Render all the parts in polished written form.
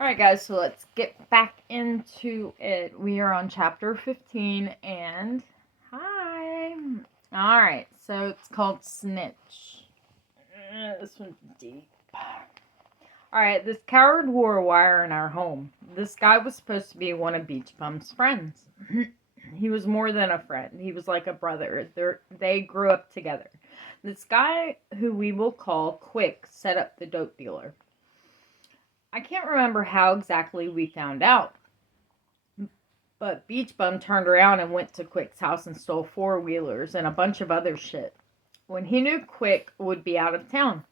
Alright, guys, so let's get back into it. We are on chapter 15, and hi. Alright, so it's called Snitch. This one's deep. Alright, this coward wore a wire in our home. This guy was supposed to be one of Beach Bum's friends. He was more than a friend. He was like a brother. They grew up together. This guy, who we will call Quick, set up the dope dealer. I can't remember how exactly we found out, but Beach Bum turned around and went to Quick's house and stole four-wheelers and a bunch of other shit when he knew Quick would be out of town.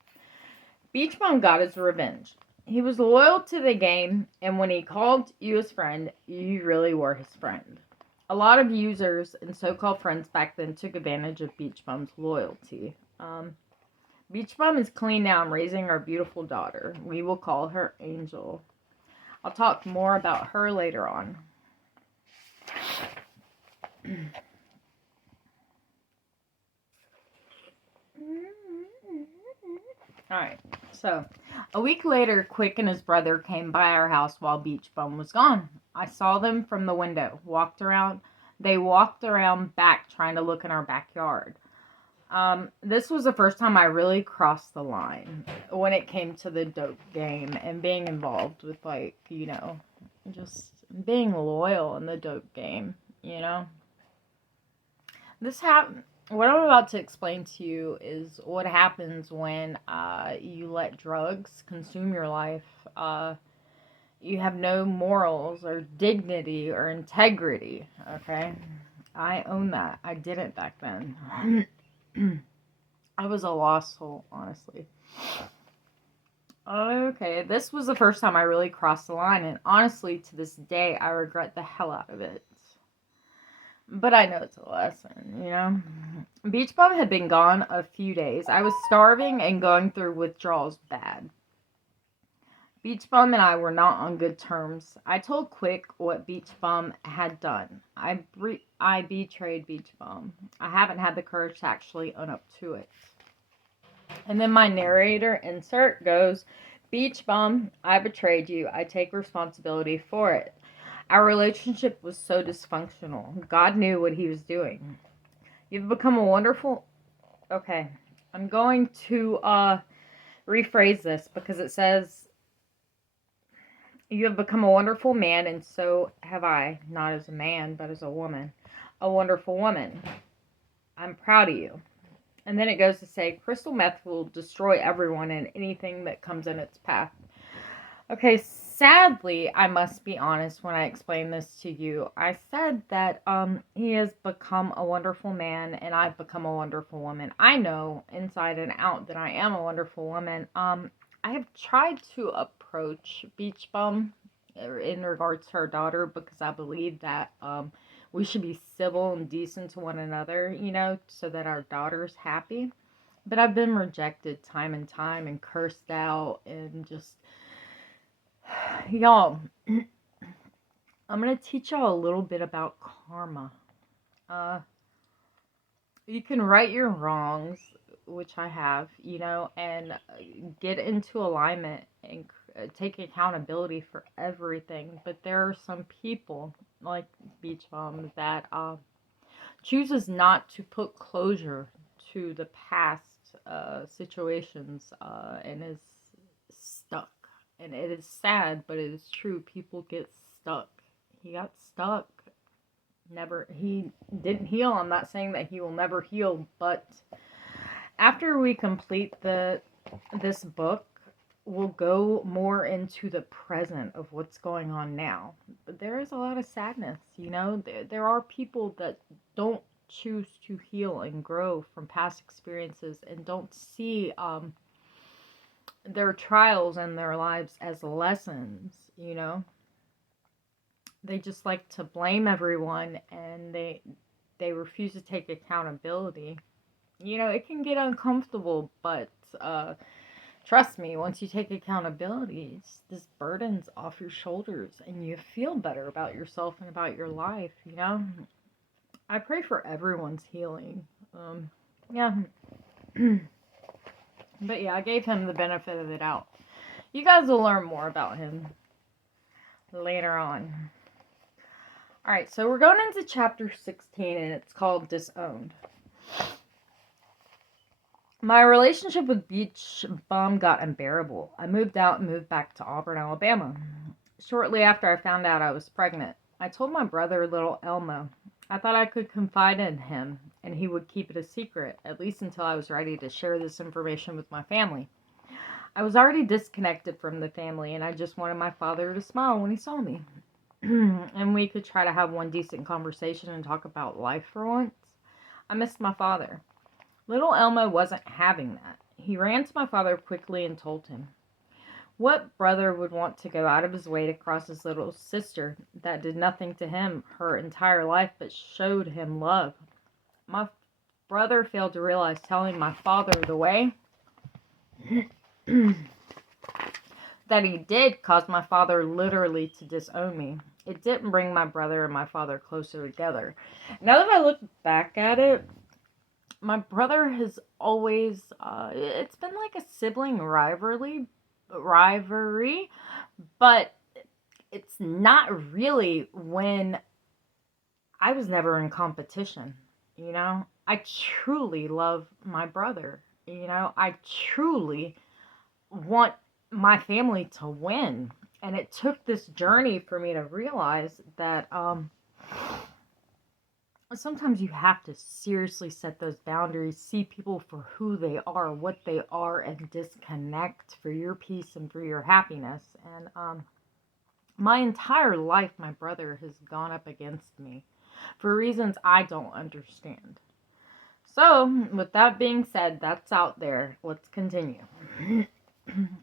Beach Bum got his revenge. He was loyal to the game, and when he called you his friend, you really were his friend. A lot of users and so-called friends back then took advantage of Beach Bum's loyalty. Beach Bum is clean now and raising our beautiful daughter. We will call her Angel. I'll talk more about her later on. Alright, so a week later, Quick and his brother came by our house while Beach Bum was gone. I saw them from the window. They walked around back trying to look in our backyard. This was the first time I really crossed the line when it came to the dope game and being involved with, just being loyal in the dope game, This happened. What I'm about to explain to you is what happens when you let drugs consume your life. You have no morals or dignity or integrity, okay? I own that. I didn't back then. I was a lost soul, honestly. Okay, this was the first time I really crossed the line, and honestly, to this day, I regret the hell out of it. But I know it's a lesson, Beach Bum had been gone a few days. I was starving and going through withdrawals bad. Beach Bum and I were not on good terms. I told Quick what Beach Bum had done. I betrayed Beach Bum. I haven't had the courage to actually own up to it. And then my narrator insert goes, Beach Bum, I betrayed you. I take responsibility for it. Our relationship was so dysfunctional. God knew what he was doing. You've become a wonderful... Okay, I'm going to rephrase this because it says, you have become a wonderful man, and so have I, not as a man, but as a woman. A wonderful woman. I'm proud of you. And then it goes to say, crystal meth will destroy everyone and anything that comes in its path. Okay, sadly, I must be honest when I explain this to you. I said that he has become a wonderful man and I've become a wonderful woman. I know inside and out that I am a wonderful woman. I have tried to approach Beach Bum in regards to her daughter because I believe that we should be civil and decent to one another, so that our daughter's happy. But I've been rejected time and time and cursed out and just... Y'all, I'm going to teach y'all a little bit about karma. You can right your wrongs, which I have, and get into alignment and take accountability for everything. But there are some people, like Beach Bum, that chooses not to put closure to the past situations and is stuck. And it is sad, but it is true. People get stuck. He got stuck. He didn't heal. I'm not saying that he will never heal, but after we complete this book, we'll go more into the present of what's going on now. But there is a lot of sadness, There are people that don't choose to heal and grow from past experiences and don't see their trials and their lives as lessons, They just like to blame everyone and they refuse to take accountability. It can get uncomfortable, but trust me, once you take accountability, this burden's off your shoulders and you feel better about yourself and about your life, I pray for everyone's healing. Yeah. But yeah, I gave him the benefit of the doubt. You guys will learn more about him. later on. Alright, so we're going into chapter 16, and it's called Disowned. My relationship with Beach Bum got unbearable. I moved out and moved back to Auburn, Alabama. Shortly after I found out I was pregnant, I told my brother, little Elmo. I thought I could confide in him, and he would keep it a secret, at least until I was ready to share this information with my family. I was already disconnected from the family, and I just wanted my father to smile when he saw me. And we could try to have one decent conversation and talk about life for once. I missed my father. Little Elmo wasn't having that. He ran to my father quickly and told him. What brother would want to go out of his way to cross his little sister that did nothing to him her entire life but showed him love? My brother failed to realize telling my father the way that he did caused my father literally to disown me. It didn't bring my brother and my father closer together. Now that I look back at it, my brother has always, it's been like a sibling rivalry, but it's not really when I was never in competition, you know? I truly love my brother, you know? I truly want my family to win. And it took this journey for me to realize that sometimes you have to seriously set those boundaries, see people for who they are, what they are, and disconnect for your peace and for your happiness. And my entire life, my brother has gone up against me for reasons I don't understand. So, with that being said, that's out there. Let's continue.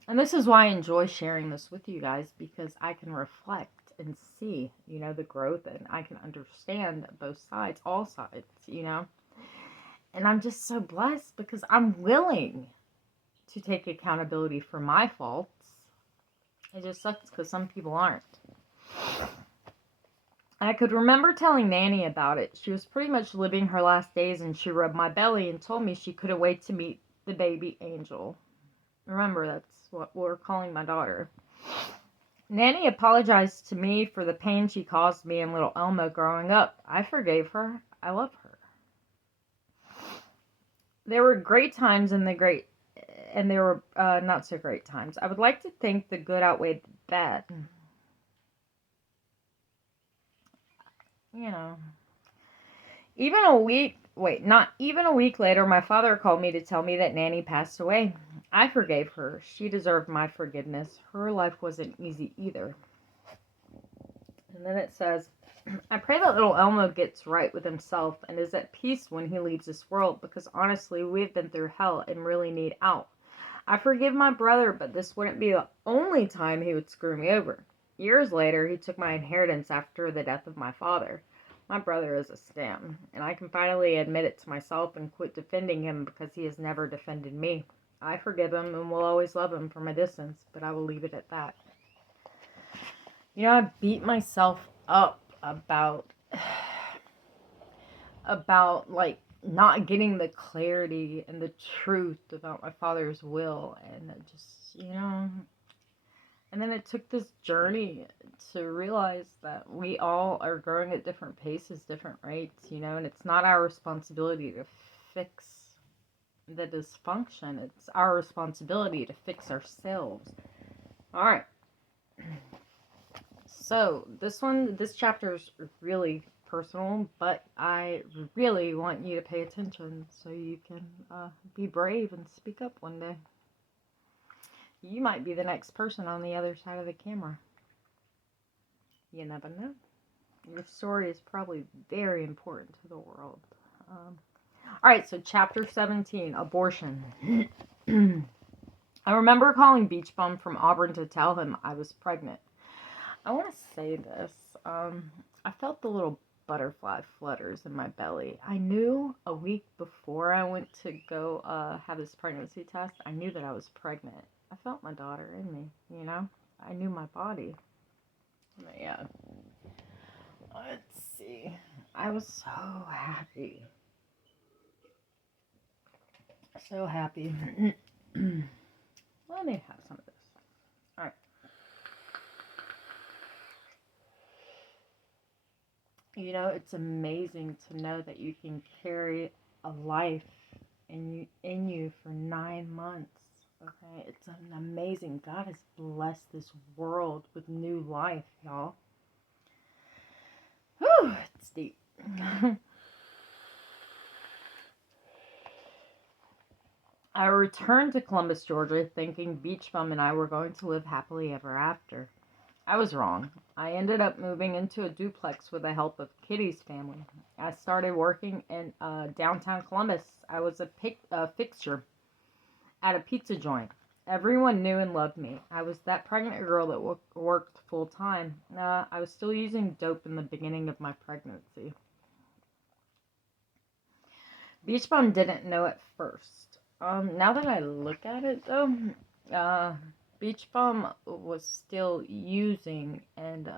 And this is why I enjoy sharing this with you guys, because I can reflect and see, you know, the growth, and I can understand both sides, all sides, you know. And I'm just so blessed because I'm willing to take accountability for my faults. It just sucks because some people aren't. I could remember telling Nanny about it. She was pretty much living her last days, and she rubbed my belly and told me she couldn't wait to meet the baby angel. Remember, that's what we're calling my daughter. Nanny apologized to me for the pain she caused me and little Elmo growing up. I forgave her. I love her. There were great times and there were not so great times. I would like to think the good outweighed the bad. You know. Not even a week later, my father called me to tell me that Nanny passed away. I forgave her. She deserved my forgiveness. Her life wasn't easy either. And then it says, I pray that little Elmo gets right with himself and is at peace when he leaves this world, because honestly, we've been through hell and really need out. I forgive my brother, but this wouldn't be the only time he would screw me over. Years later, he took my inheritance after the death of my father. My brother is a scam, and I can finally admit it to myself and quit defending him because he has never defended me. I forgive him and will always love him from a distance, but I will leave it at that. You know, I beat myself up about like not getting the clarity and the truth about my father's will, and it just, you know, and then it took this journey to realize that we all are growing at different paces, different rates, you know, and it's not our responsibility to fix the dysfunction. It's our responsibility to fix ourselves. All right. So this chapter is really personal, but I really want you to pay attention so you can be brave and speak up one day. You might be the next person on the other side of the camera. You never know. Your story is probably very important to the world. Alright, so chapter 17, abortion. I remember calling Beach Bum from Auburn to tell him I was pregnant. I want to say this. I felt the little butterfly flutters in my belly. I knew a week before I went to go have this pregnancy test, I knew that I was pregnant. I felt my daughter in me, you know? I knew my body. But yeah. Let's see. I was so happy. So happy. Let me have some of this. Alright. It's amazing to know that you can carry a life in you for 9 months. Okay, it's an amazing. God has blessed this world with new life, y'all. Whew, it's deep. I returned to Columbus, Georgia, thinking Beach Bum and I were going to live happily ever after. I was wrong. I ended up moving into a duplex with the help of Kitty's family. I started working in downtown Columbus. I was a fixture at a pizza joint. Everyone knew and loved me. I was that pregnant girl that worked full time. I was still using dope in the beginning of my pregnancy. Beach Bum didn't know at first. Now that I look at it, though, Beach Bum was still using, and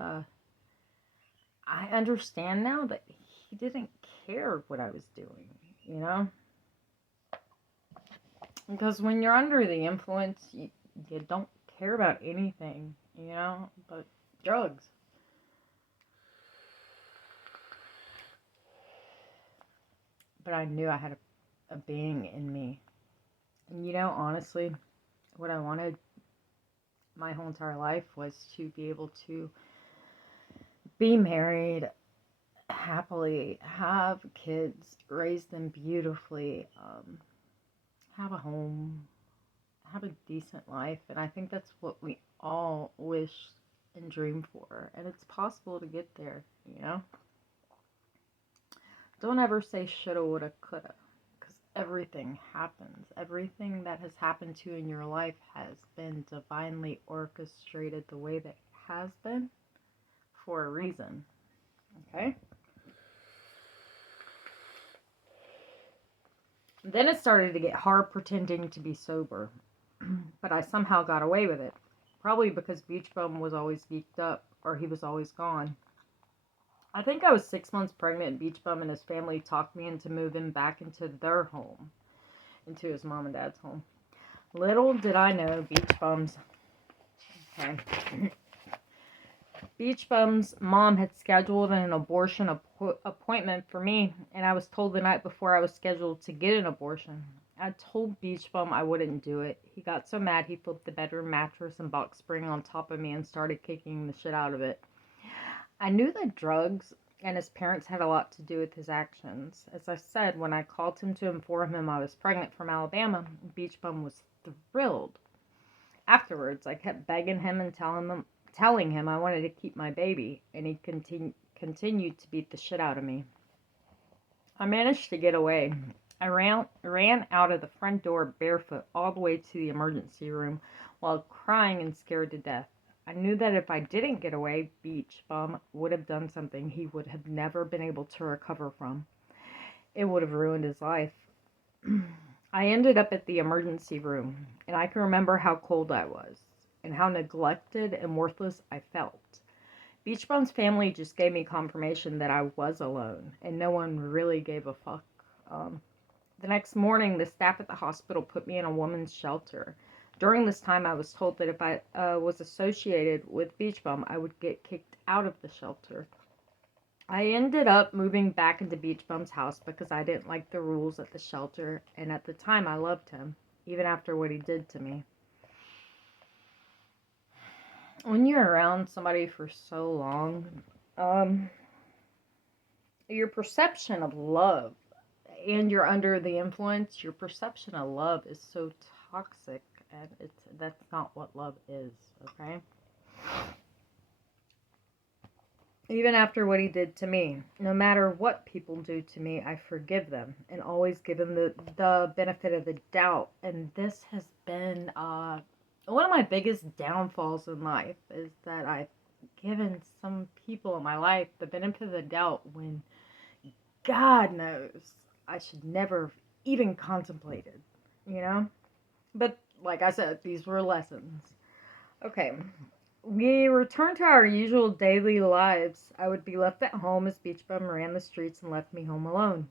I understand now that he didn't care what I was doing. Because when you're under the influence, you don't care about anything, but drugs. But I knew I had a being in me. And honestly, what I wanted my whole entire life was to be able to be married happily, have kids, raise them beautifully, have a home, have a decent life. And I think that's what we all wish and dream for. And it's possible to get there. Don't ever say shoulda, woulda, coulda. Because everything happens. Everything that has happened to you in your life has been divinely orchestrated the way that it has been for a reason. Okay? Then it started to get hard pretending to be sober. But I somehow got away with it. Probably because Beach Bum was always beaked up, or he was always gone. I think I was 6 months pregnant, and Beach Bum and his family talked me into moving back into their home, into his mom and dad's home. Little did I know Beach Bum's mom had scheduled an abortion appointment for me, and I was told the night before I was scheduled to get an abortion. I told Beach Bum I wouldn't do it. He got so mad he flipped the bedroom mattress and box spring on top of me and started kicking the shit out of it. I knew that drugs and his parents had a lot to do with his actions. As I said, when I called him to inform him I was pregnant from Alabama, Beach Bum was thrilled. Afterwards, I kept begging him and telling him I wanted to keep my baby, and he continued to beat the shit out of me. I managed to get away. I ran out of the front door barefoot all the way to the emergency room while crying and scared to death. I knew that if I didn't get away, Beach Bum would have done something he would have never been able to recover from. It would have ruined his life. I ended up at the emergency room, and I can remember how cold I was and how neglected and worthless I felt. Beach Bum's family just gave me confirmation that I was alone, and no one really gave a fuck. The next morning, the staff at the hospital put me in a woman's shelter. During this time, I was told that if I was associated with Beach Bum, I would get kicked out of the shelter. I ended up moving back into Beach Bum's house because I didn't like the rules at the shelter, and at the time, I loved him, even after what he did to me. When you're around somebody for so long, your perception of love, and you're under the influence, your perception of love is so toxic, and that's not what love is, okay? Even after what he did to me, no matter what people do to me, I forgive them and always give them the benefit of the doubt. And this has been one of my biggest downfalls in life, is that I've given some people in my life the benefit of the doubt when God knows I should never have even contemplated. But like I said, these were lessons. Okay, we returned to our usual daily lives. I would be left at home as Beach Bum ran the streets and left me home alone.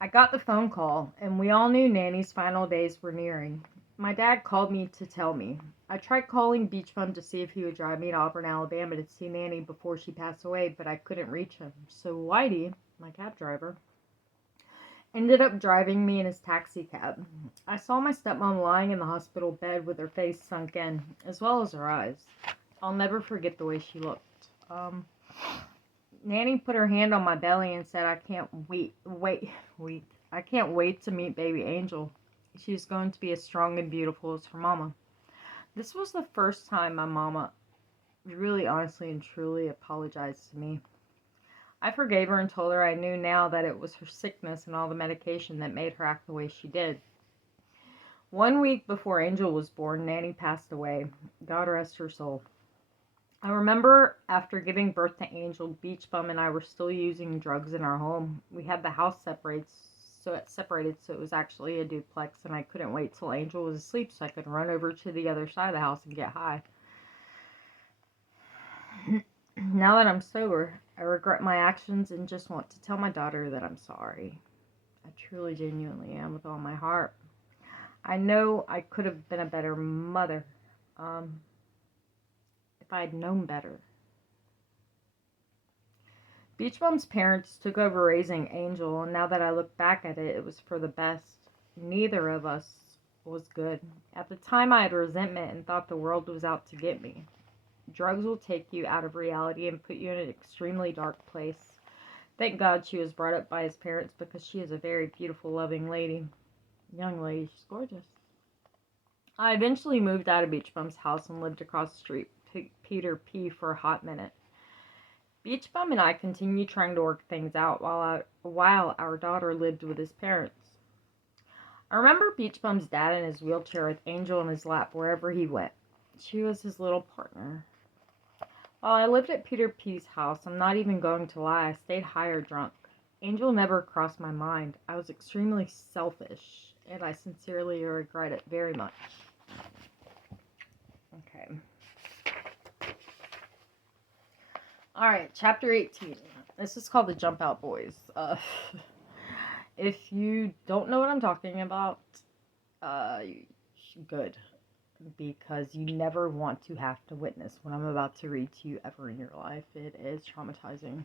I got the phone call, and we all knew Nanny's final days were nearing. My dad called me to tell me. I tried calling Beach Bum to see if he would drive me to Auburn, Alabama to see Nanny before she passed away, but I couldn't reach him. So Whitey, my cab driver, ended up driving me in his taxi cab. I saw my stepmom lying in the hospital bed with her face sunk in, as well as her eyes. I'll never forget the way she looked. Nanny put her hand on my belly and said, I can't wait to meet baby Angel. She's going to be as strong and beautiful as her mama. This was the first time my mama really honestly and truly apologized to me. I forgave her and told her I knew now that it was her sickness and all the medication that made her act the way she did. 1 week before Angel was born, Nanny passed away. God rest her soul. I remember after giving birth to Angel, Beach Bum and I were still using drugs in our home. We had the house separated, so it was actually a duplex, and I couldn't wait till Angel was asleep so I could run over to the other side of the house and get high. Now that I'm sober, I regret my actions and just want to tell my daughter that I'm sorry. I truly, genuinely am with all my heart. I know I could have been a better mother if I had known better. Beach Bum's parents took over raising Angel, and now that I look back at it, it was for the best. Neither of us was good. At the time, I had resentment and thought the world was out to get me. Drugs will take you out of reality and put you in an extremely dark place. Thank God she was brought up by his parents because she is a very beautiful, loving lady. Young lady, she's gorgeous. I eventually moved out of Beach Bum's house and lived across the street, Peter P, for a hot minute. Beach Bum and I continued trying to work things out while our daughter lived with his parents. I remember Beach Bum's dad in his wheelchair with Angel in his lap wherever he went. She was his little partner. While I lived at Peter P's house, I'm not even going to lie, I stayed high or drunk. Angel never crossed my mind. I was extremely selfish, and I sincerely regret it very much. Okay. Alright, chapter 18. This is called the Jump Out Boys. If you don't know what I'm talking about, good. Because you never want to have to witness what I'm about to read to you ever in your life. It is traumatizing.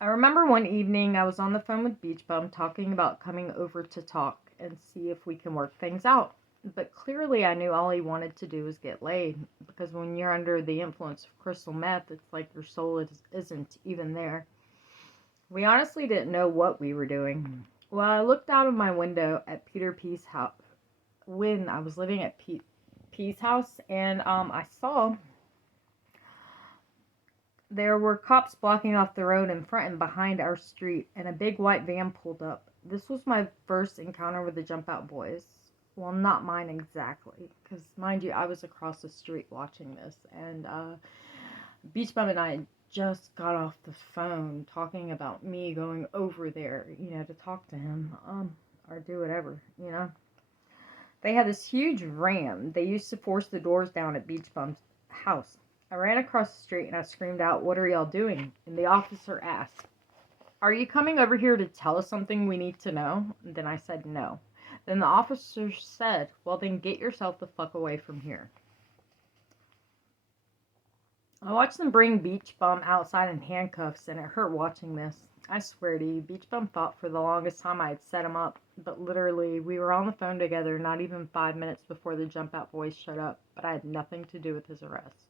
I remember one evening I was on the phone with Beach Bum talking about coming over to talk and see if we can work things out. But clearly I knew all he wanted to do was get laid, because when you're under the influence of crystal meth, it's like your soul isn't even there. We honestly didn't know what we were doing. Well, I looked out of my window at Peter P's house when I was living at P's house, and I saw there were cops blocking off the road in front and behind our street, and a big white van pulled up. This was my first encounter with the Jump Out Boys. Well, not mine exactly, because mind you, I was across the street watching this, and Beach Bum and I just got off the phone talking about me going over there, to talk to him, or do whatever, They had this huge ram they used to force the doors down at Beach Bum's house. I ran across the street and I screamed out, "What are y'all doing?" And the officer asked, "Are you coming over here to tell us something we need to know?" And then I said no. Then the officer said, "Well, then get yourself the fuck away from here." I watched them bring Beach Bum outside in handcuffs, and it hurt watching this. I swear to you, Beach Bum thought for the longest time I had set him up, but literally, we were on the phone together not even 5 minutes before the Jump Out Boys showed up, but I had nothing to do with his arrest.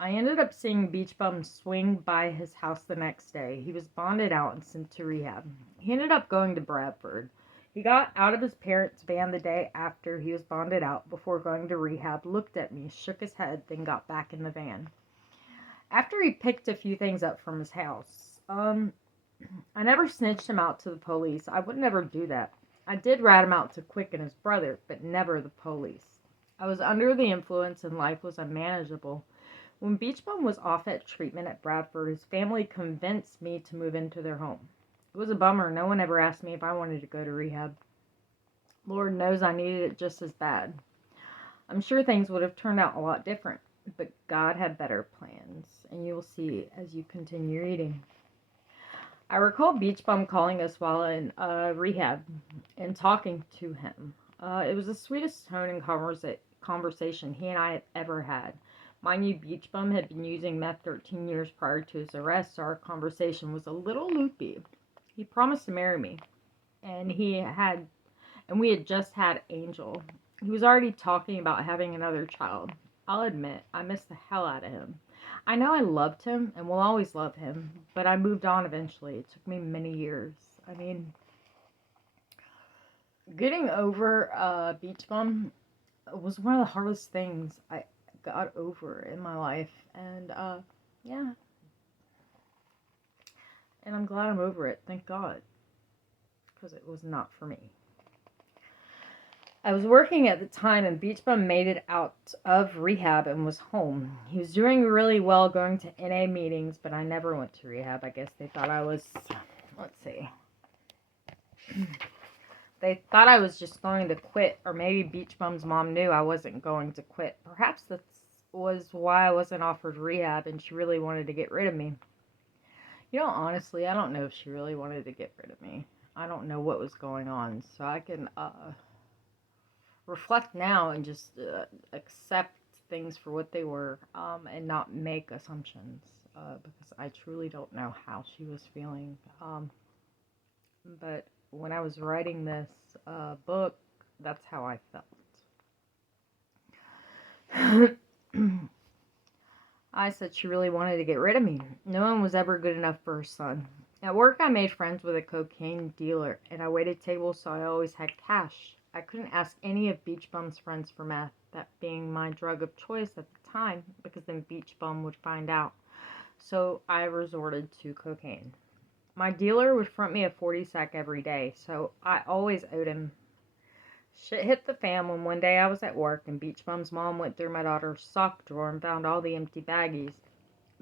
I ended up seeing Beach Bum swing by his house the next day. He was bonded out and sent to rehab. He ended up going to Bradford. He got out of his parents' van the day after he was bonded out before going to rehab, looked at me, shook his head, then got back in the van. After he picked a few things up from his house, I never snitched him out to the police. I would never do that. I did rat him out to Quick and his brother, but never the police. I was under the influence and life was unmanageable. When Beach Bum was off at treatment at Bradford, his family convinced me to move into their home. It was a bummer. No one ever asked me if I wanted to go to rehab. Lord knows I needed it just as bad. I'm sure things would have turned out a lot different, but God had better plans, and you will see as you continue reading. I recall Beach Bum calling us while in rehab and talking to him. It was the sweetest tone and conversation he and I had ever had. Mind you, Beach Bum had been using meth 13 years prior to his arrest, so our conversation was a little loopy. He promised to marry me, and we had just had Angel. He was already talking about having another child. I'll admit, I missed the hell out of him. I know I loved him and will always love him, but I moved on eventually. It took me many years. I mean, getting over Beach Bum was one of the hardest things I got over in my life. And, yeah. And I'm glad I'm over it. Thank God. Because it was not for me. I was working at the time, and Beach Bum made it out of rehab and was home. He was doing really well going to NA meetings, but I never went to rehab. I guess they thought I was, let's see. They thought I was just going to quit, or maybe Beach Bum's mom knew I wasn't going to quit. Perhaps that was why I wasn't offered rehab, and she really wanted to get rid of me. You know, honestly, I don't know if she really wanted to get rid of me. I don't know what was going on, so I can, reflect now and just accept things for what they were, and not make assumptions, because I truly don't know how she was feeling. But when I was writing this book, that's how I felt. I said she really wanted to get rid of me. No one was ever good enough for her son. At work, I made friends with a cocaine dealer, and I waited tables, so I always had cash. I couldn't ask any of Beach Bum's friends for meth, that being my drug of choice at the time, because then Beach Bum would find out. So I resorted to cocaine. My dealer would front me a 40 sack every day, so I always owed him. Shit hit the fan when one day I was at work and Beach Bum's mom went through my daughter's sock drawer and found all the empty baggies.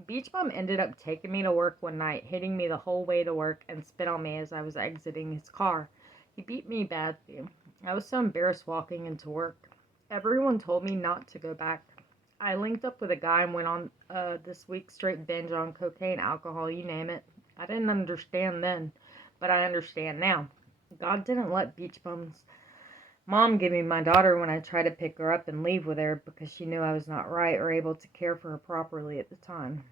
Beach Bum ended up taking me to work one night, hitting me the whole way to work, and spit on me as I was exiting his car. He beat me badly. I was so embarrassed walking into work. Everyone told me not to go back. I linked up with a guy and went on this week straight binge on cocaine, alcohol, you name it. I didn't understand then, but I understand now. God didn't let Beach Bum's mom gave me my daughter when I tried to pick her up and leave with her because she knew I was not right or able to care for her properly at the time.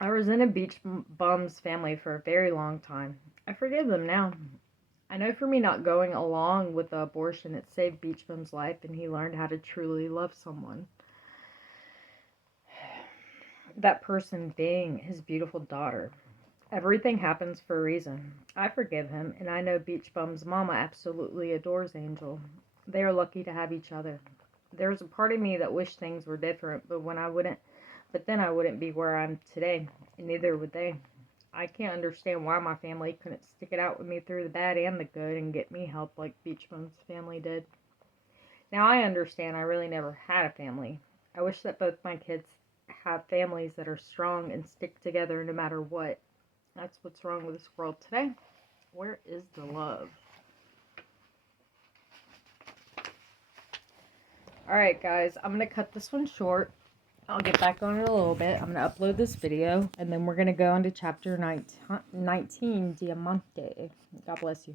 I resented Beach Bum's family for a very long time. I forgive them now. I know for me not going along with the abortion, it saved Beach Bum's life and he learned how to truly love someone. That person being his beautiful daughter. Everything happens for a reason. I forgive him, and I know Beach Bum's mama absolutely adores Angel. They are lucky to have each other. There's a part of me that wished things were different, but then I wouldn't be where I'm today, and neither would they. I can't understand why my family couldn't stick it out with me through the bad and the good and get me help like Beach Bum's family did. Now I understand I really never had a family. I wish that both my kids have families that are strong and stick together no matter what. That's what's wrong with this world today. Where is the love? Alright, guys. I'm going to cut this one short. I'll get back on it a little bit. I'm going to upload this video. And then we're going to go into chapter 19, Diamante. God bless you.